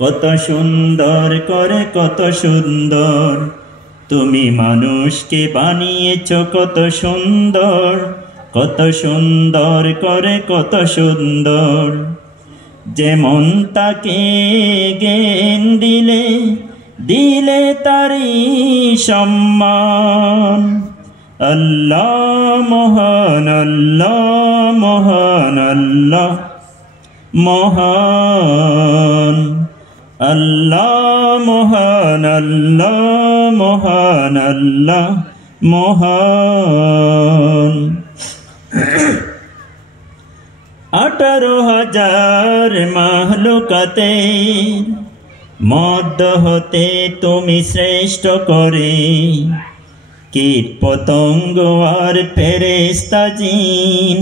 কত সুন্দর করে, কত সুন্দর তুমি মানুষকে বানিয়েছো, কত সুন্দর, কত সুন্দর করে, কত সুন্দর। যেমন তাকে জ্ঞান দিলে, দিলে তারি সম্মান। আল্লাহ মহান, আল্লাহ মহান, আল্লাহ মহান, আল্লাহ মহান, আল্লাহ মহান, আল্লাহ মহান। 18,000 মাহলুকাতে মধ্য হতে তুমি শ্রেষ্ঠ করে, কীট পতঙ্গ আর ফেরেশতা জিন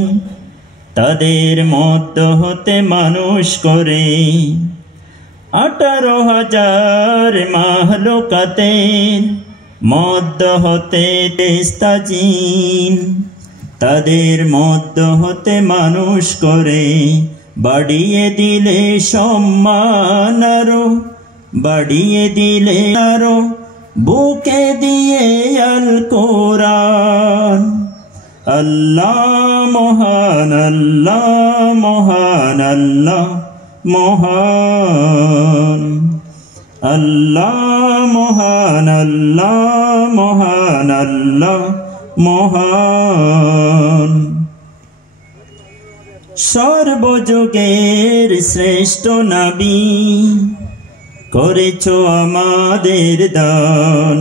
তাদের মধ্য হতে মানুষ করে। 18,000 মাহলুকাতে মধ্য হতে ফেরেশতা জিন তাদের মধ্য হতে মানুষ করে। বাড়িয়ে দিলে সম্মান আরো, বাড়িয়ে দিলে আরো, বুকে দিয়ে আল কোরআন। আল্লাহ মহান, আল্লাহ মহান, আল্লাহ মহান, আল্লাহ মহান, আল্লাহ মহান, আল্লাহ মহান। সর্বযুগের শ্রেষ্ঠ নবী করেছো আমাদের দান,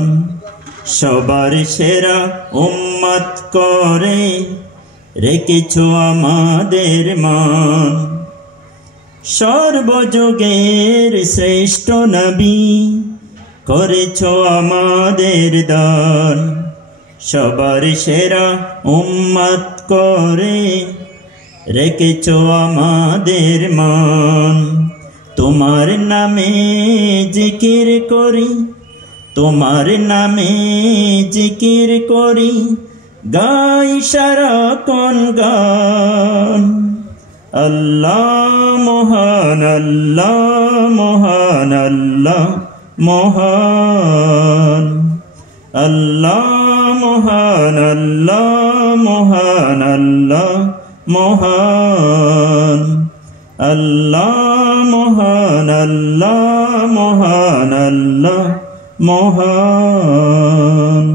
সবার সেরা উম্মত করে রেখেছো আমাদের মান। সর্বযুগের শ্রেষ্ঠ নবী করেছো আমাদের দান, সবার সেরা উম্মত করে রেখেছো আমাদের মান। তোমার নামে জিকির করি, তোমার নামে জিকির করি, গাই সারাক্ষণ গান। আল্লাহ মহান, আল্লাহ মহান, আল্লাহ মহান, আল্লাহ মহান, আল্লাহ মহান, আল্লাহ মহান, আল্লাহ মহান, আল্লাহ মহান, আল্লাহ মহান।